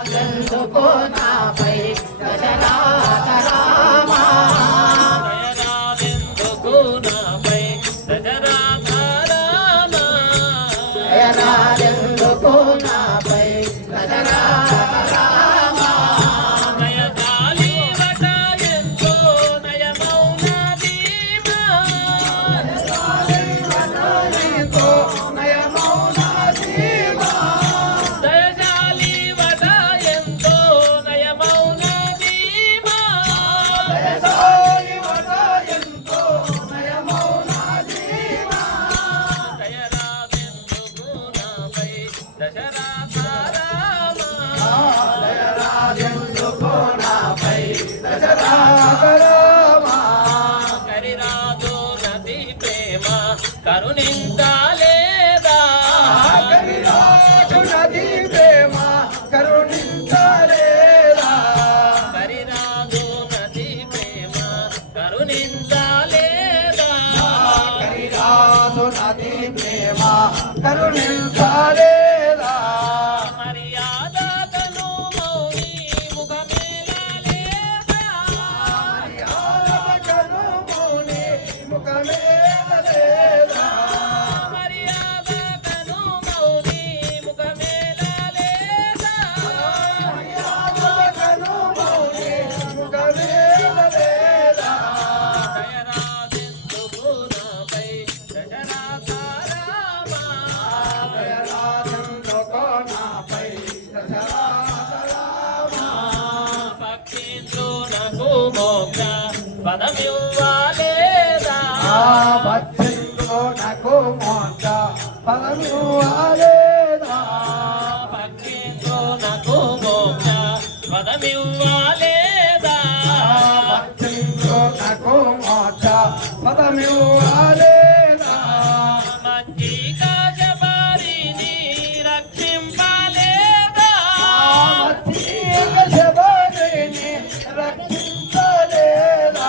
ఎందుకో నాపై దశరథ రామా దయరాదెందుకు నాపై దశరథ రామా దయరాదెందుకు నాపై దశరథ రామా దయదాలి వట ఎంతో నయమౌన దీమా దయదాలి వట ఎంతో నయమౌన దీమా కరిరాదు నది ప్రేమ కరుణించాలేదా కరిరాదు నది ప్రేమ కరుణించాలేదా కరిరాదు నది ప్రేమ కరుణించాలేదా కరిరాదు నది ప్రేమ కరుణించాలేదా పదమివ్వాలేదా భక్తిలో నాకు మోక్ష పదమివ్వాలేదా భక్తిలో నాకు మోక్ష పదమివ్వాలేదా భక్తిలో నాకు మోక్ష పదమివ్వాలేదా మంచి కాజబారిని రక్షింపాలేదా మంచి కాజబారిని రక్షింపాలేదా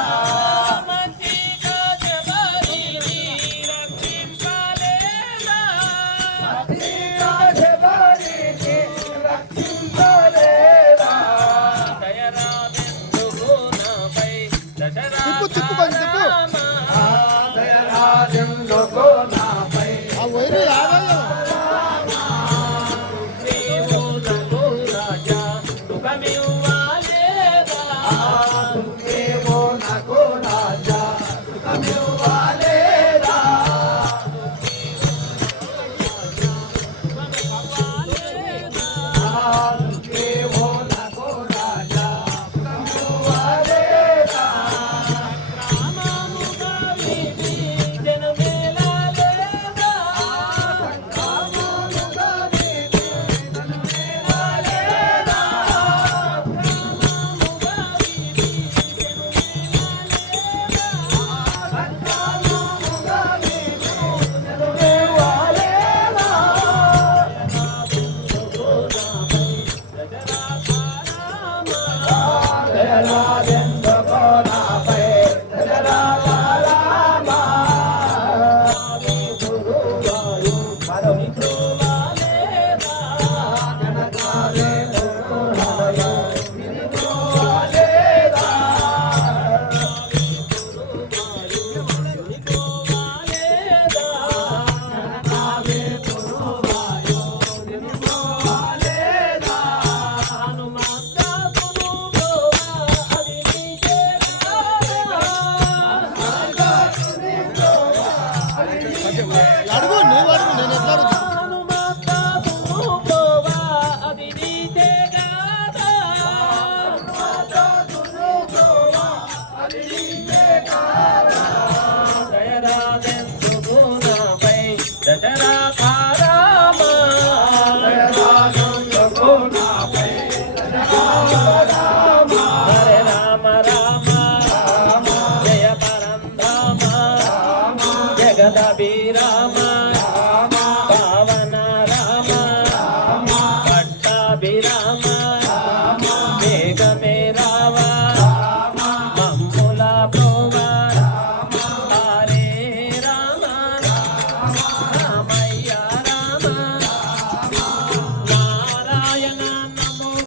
జగదభిరామ పావన రామ పట్టాభిరామ